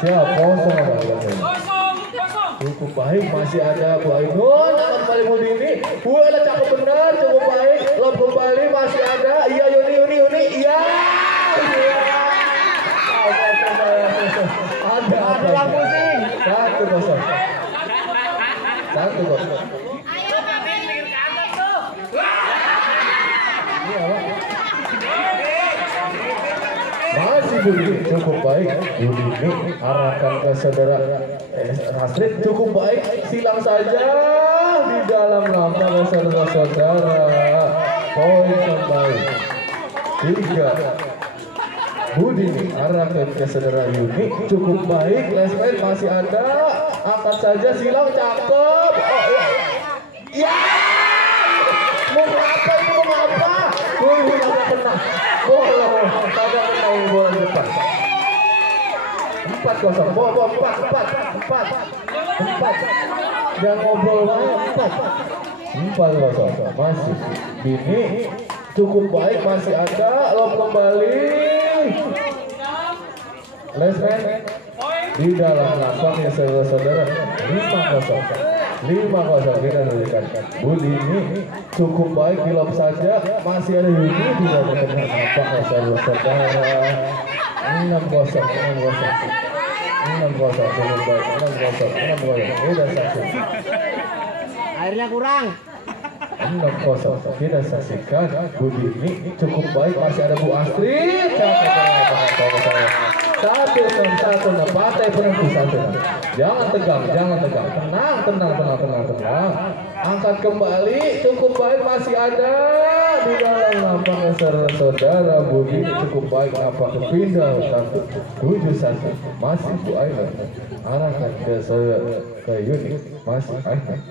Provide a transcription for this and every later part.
Siap, kosong apa? Cukup baik, masih ada Bu Ainun, akan kembali Mudini. Bola cakep benar, cukup baik. Lob kembali, masih ada. Iya, Yuni, iya. Ada yang pusing. 1-0. 1-0. Masih Budi cukup baik. Budi arahkan ke saudara Hasrid, cukup baik. Silang saja di dalam lapangan saudara-saudara. Poin kembali 3. Budi arahkan ke saudara Yuni, cukup baik. Lesmen masih ada. Angkat saja, silang cakep. Ya. Mau apa ini, mau apa? Udah kena. Bola kagak kena bola depan. 4-0. Bola 4. Jangan ngobrol banyak. 4-0. Masih Bini cukup baik, masih ada. Lob kembali. Lesmen di dalam lapangnya saudara-saudara. 5-0 kita berikan. Budi ini cukup baik, di lob saja, masih ada Yuni tidak terkena nampak ya saudara-saudara. 6-0 cukup baik. 6-0 kita saksikan. Airnya kurang. 6-0 kita saksikan. Budi ini cukup baik, masih ada Bu Astrid. 1-1 partai penentu 1. Jangan tegang. Tenang. Angkat kembali, cukup baik, masih ada di dalam lapangan saudara. Budi cukup baik, apa kepindah 7-1. Masih Bu Ainun arahkan ke Yuni, masih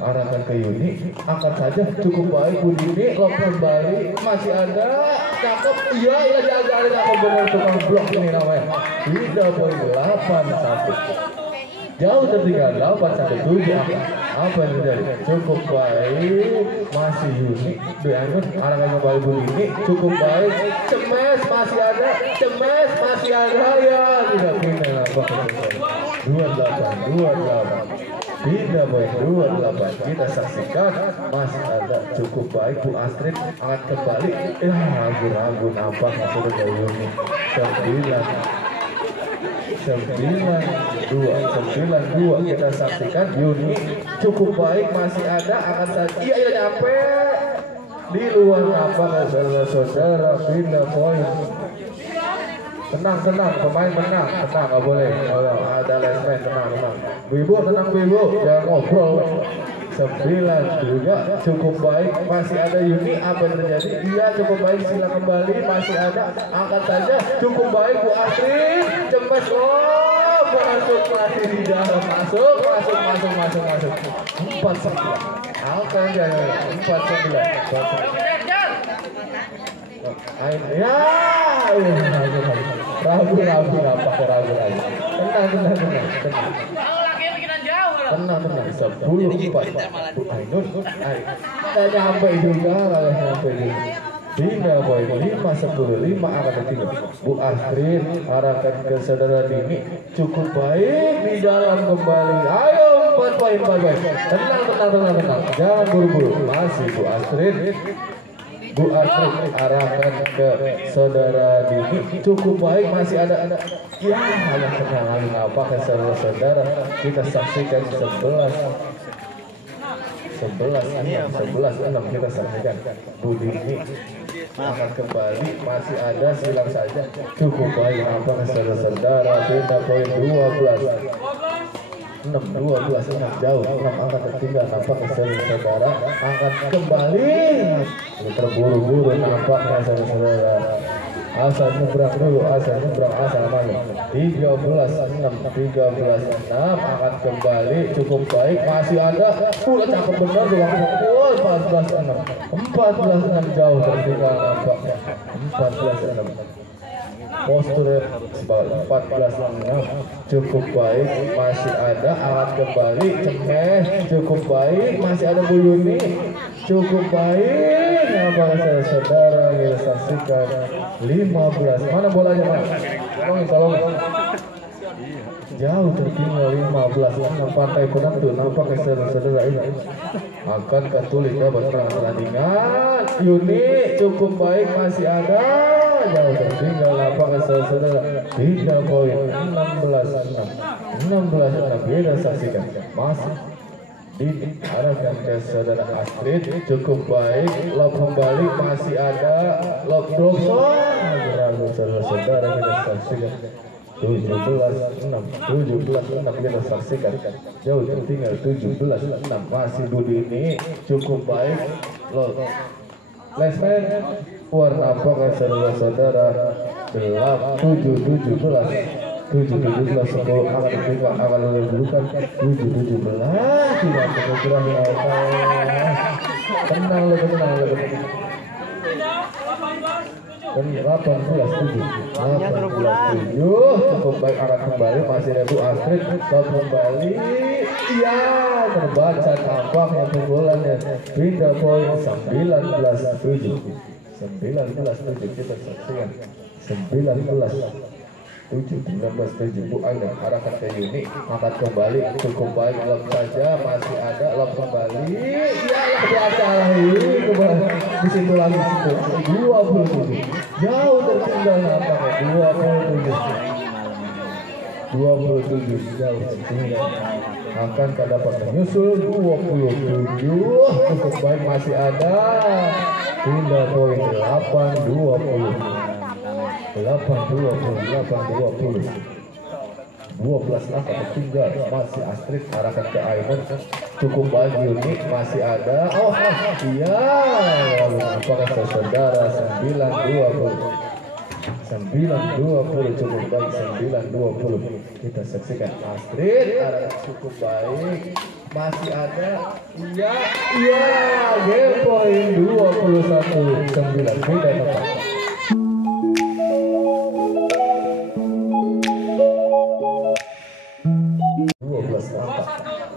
arahkan ke Yuni, angkat saja, cukup baik. Budi ini lob kembali, masih ada, cakep. Iya ada cakep benar, tukang blok ini namanya. Tidak poin 8-1. Jauh tertinggal 8-1. Apa yang terjadi? Cukup baik, masih Yuni. Ainun arahkan kembali Budi ini, cukup baik. Cemes masih ada ya. Tidak pindah apa 28. Tidak baik 28. Kita saksikan masih ada, cukup baik. Bu Astrid angkat kembali. Ragu-ragu nampak sudah dari Yuni. 9-2 kita saksikan. Yuni cukup baik, masih ada, angkat saja. Iya nyampe di luar lapangan saudara-saudara. Pindah poin. Tenang, pemain menang, nggak boleh. Ada lesmen, tenang. Bu Ibu, tenang Bu Ibu, jangan ngobrol. 9 juga cukup baik, masih ada Yuni. Apa yang terjadi? Iya cukup baik, silang kembali, masih ada, angkat saja, cukup baik. Bu Astrid cemas, masuk masih di dalam, masuk. 4-9. Angkat jalan 4-9. Ya, ragu lagi. Tenang. Tenang. 10-4. Bu Ainun, nyampe juga. Tidak poin 5-10. angkat ketiga. Bu Astrid arahkan ke saudara Dini, cukup baik, di dalam kembali. Ayo 4 poin. Tenang. Jangan buru-buru. Masih Bu Astrid arahkan ke saudara Dini, cukup baik, masih ada. Ya, hanya tenang. Apa ke saudara-saudara? Kita saksikan 11-6 kita saksikan. Budi ini angkat kembali, masih ada, silang saja, cukup baik. Apa ke saudara-saudara? Pindah poin 12 jauh. 6 angkat tertinggal. Nampak saudara, angkat kembali, terburu-buru nampaknya saudara. Asal nyebrang dulu, asal namanya. 13-6 angkat kembali, cukup baik, masih ada. Cakep benar tuh, 14-6 jauh tertinggal nampaknya. 14-6 postur 14-6 cukup baik, masih ada, angkat kembali, cemes, cukup baik, masih ada Bu Yuni, cukup baik. Apa saudara kita saksikan 15. Mana bolanya, Mas? Tolong. jauh tertinggal 15-6 Partai Penentu nampaknya saudara-saudara ini akan ketulis dapat pertandingan. Yuni cukup baik, masih ada jauh tertinggal nampaknya saudara-saudara 3 poin 16-6 kita saksikan masih diarahkan ke saudara Astrid, cukup baik, lob kembali, masih ada lob Blokson, saudara-saudara kita saksikan 17-6 kita saksikan jauh tertinggal 17-6 masih Budi ini cukup baik, lob Lesmen warna apakah saudara-saudara 7-17 10 akan ditinggal akan dilakukan 7-17 tidak kemudian tenang lebih dan 18-7 cukup baik akan kembali masih ada Bu Astrid kembali iya terbaca tampaknya pukulannya pindah poin 19-7 kita saksikan 19-7 Bu Aina arahkan ke Yuni angkat kembali cukup baik lob saja masih ada lob kembali iyalah diacalah ini kembali di situ lagi 27 jauh tertinggal nampaknya 27 jauh tertinggal akan dapat menyusul 27 cukup baik masih ada pindah poin 8-20 8-20 12 angka tertinggal masih Astrid arahkan ke Aiman cukup baik Yuni masih ada iya apakah saudara 9-20 cukup baik 9-20 kita saksikan Astrid arahkan cukup baik masih ada iya game point 21-9 beda tempat 12 angka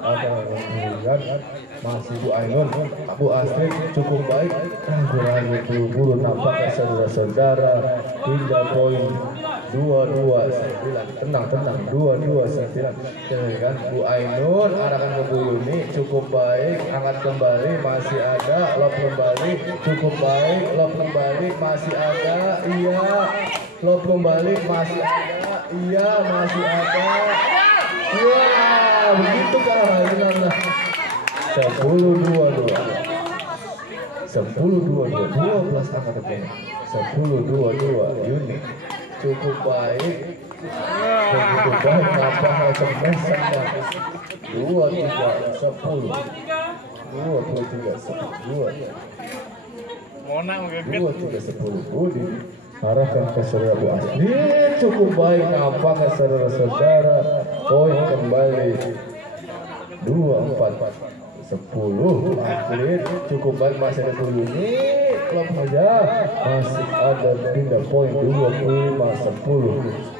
ada yang masih Bu Ainun Bu Astrid cukup baik kurang buru-buru nampaknya saudara-saudara hingga poin 22-9 tenang 22-9 kan Bu Ainun arahkan ke Bu Yuni cukup baik angkat kembali masih ada lob kembali cukup baik lob kembali masih ada iya lob kembali masih ada iya masih ada iya begitu kan 10-22 12 angka tertinggal 10-22 Yuni cukup baik begitu baik nampaknya kemesannya 23-10 23-10 Budi arahkan ke saudara Bu Astrid cukup baik nampaknya saudara-saudara poin kembali 24-10 Astrid cukup baik masih ada dulu ini klub saja masih ada pindah poin 25-10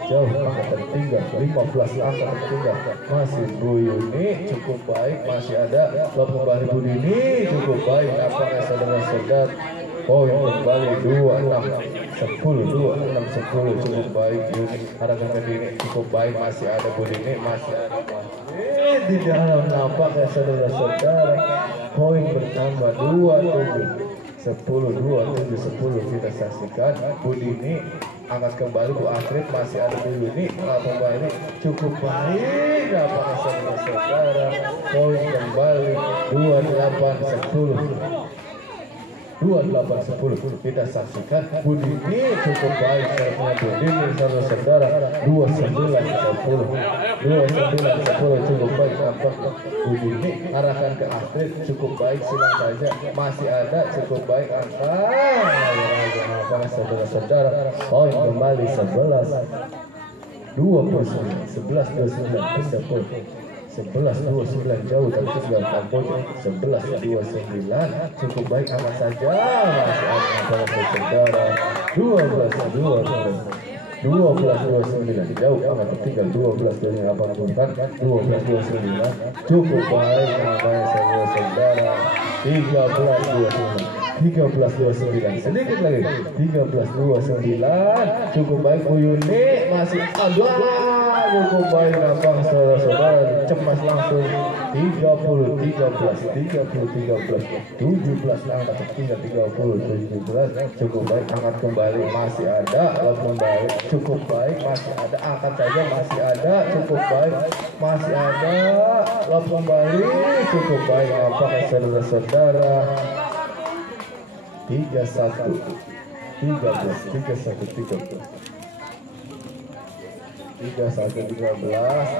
jauh angka tertinggal 15 angka tertinggal masih Bu Yuni cukup baik masih ada klub kembali Bu Dini cukup baik nampaknya saudara-saudara poin kembali 26-10 cukup baik Yuni arahkan ke Dini cukup baik masih ada Bu Dini masih ada di dalam nampaknya saudara-saudara poin bertambah 10 kita saksikan Bu Dini angkat kembali Bu Astrid masih ada Bu Yuni kembali cukup baik nampaknya saudara-saudara poin kembali 28-10 kita saksikan Bu Dini cukup baik serta Bu Dini saudara-saudara 29-10 cukup baik nampak Bu Dini arahkan ke Astrid cukup baik silang saja masih ada cukup baik angka saudara-saudara poin kembali 11-29 jauh tertinggal Kamboja 11-29 cukup baik amat saja masih ada saudara 12-29 jauh amat tertinggal 12-29 cukup baik namanya saudara 13-29 sedikit lagi 13-29 cukup baik Bu Yuni masih ada cukup baik nampak saudara-saudara cemas langsung 30 13 angkat tinggal 30 17 cukup baik angkat kembali masih ada lalu kembali cukup baik masih ada angkat saja masih ada cukup baik masih ada lalu kembali cukup baik nampak saudara-saudara 31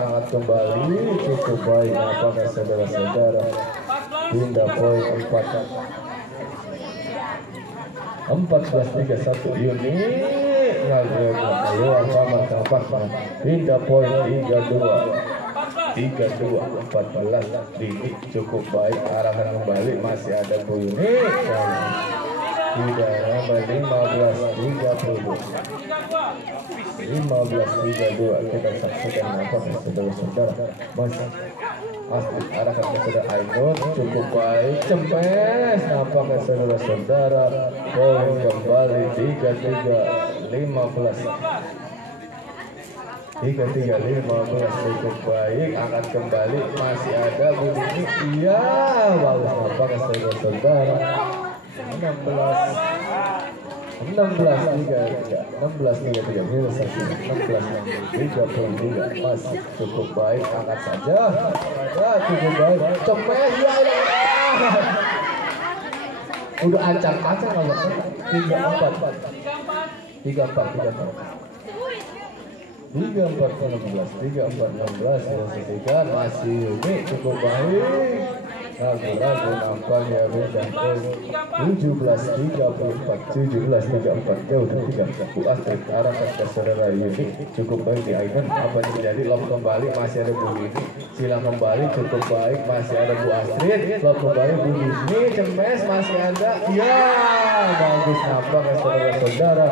angkat kembali cukup baik apakah saudara-saudara pindah poin 14-31 unit keluar kamar tampak pindah poin 32-14 ini cukup baik arahkan kembali masih ada unit tidak nomor 15-32 kita saksikan apa saudara-saudara masih asli arahkan ke saudara Ainun cukup baik cempes nampaknya saudara-saudara poin kembali 33-15 cukup baik angkat kembali masih ada bunyi iya bagus nampaknya saudara-saudara 16-33 masih cukup baik angkat saja cukup baik cepet ya udah ancang-ancang kalau 34-16 selesaikan masih ini cukup baik ragu-ragu nampaknya beda poin 17-34 jauh dari 3 Bu Astrid arahkan ke saudara Yuni cukup baik di Aiman apa yang terjadi lob kembali masih ada Bu Yuni silang kembali cukup baik masih ada Bu Astrid lob kembali Bu Yuni cemes masih ada ya bagus nampaknya saudara-saudara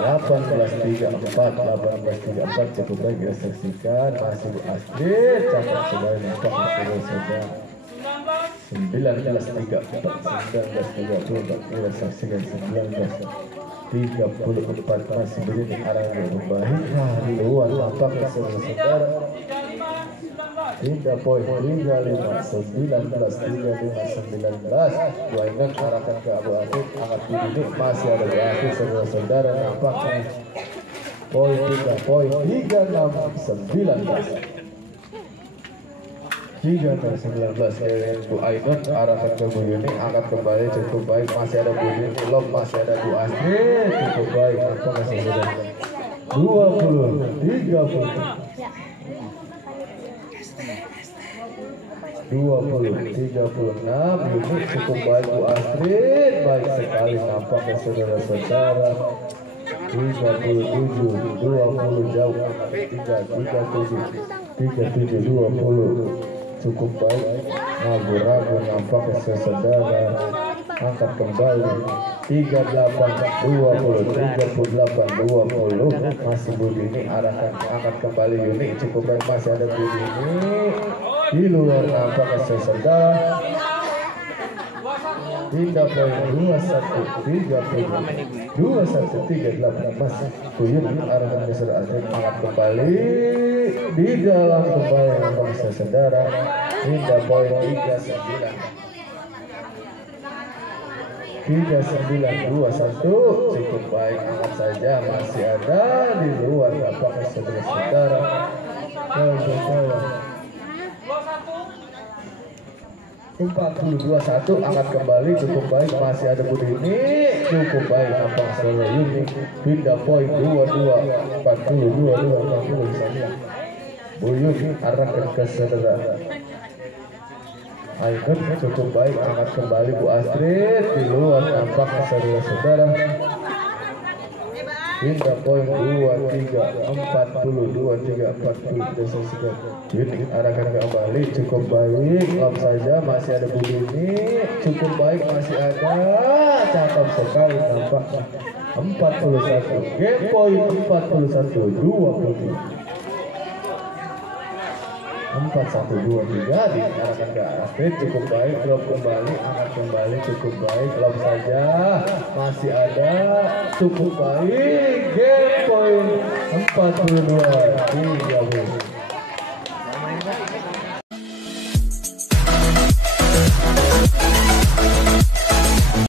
18-34 cukup baik kita saksikan masih Bu Astrid cakap saudara nampak saudara 19-34 kita saksikan 19-34 masih begini arah yang baik luar nampak saudara Tiga poin 35 19 Gua ingat arahkan ke Abu Atik angkat ini masih ada di akhir saudara-saudara nampaknya poin 3 poin 36 19 Bu Ainun arahkan ke Bu Yuni angkat kembali cukup baik masih ada Bu Yuni lob masih ada Bu Astrid cukup baik nampaknya saudara 20-36 unit cukup baik Bu Astrid baik sekali nampaknya saudara-saudara 37 20 jauh 37 20 cukup baik ragu-ragu nampaknya saudara angkat kembali 38-20 masih Budini arahkan angkat kembali unit cukup baik masih ada Budini di luar nampaknya saudara pindah poin 21-38 masih Tuyun arahkan ke saudara Astrid angkat kembali di dalam kembali nampaknya saudara pindah poin 39-21 cukup baik angkat saja masih ada di luar nampaknya saudara-saudara 40-21 angkat kembali cukup baik masih ada Budini cukup baik nampaknya saudara Yuni pindah poin 22-40 Bu Yuni arahkan ke saudara Ainun cukup baik angkat kembali Bu Astrid di luar nampaknya saudara-saudara pindah poin 23-40 unit arahkan kembali cukup baik lob saja masih ada Budini cukup baik masih ada cakap sekali nampaknya 41 game poin 41-20 4-1-2-3 diarahkan ke Astrid cukup baik lob kembali angkat kembali cukup baik lob saja masih ada cukup baik game 42 30.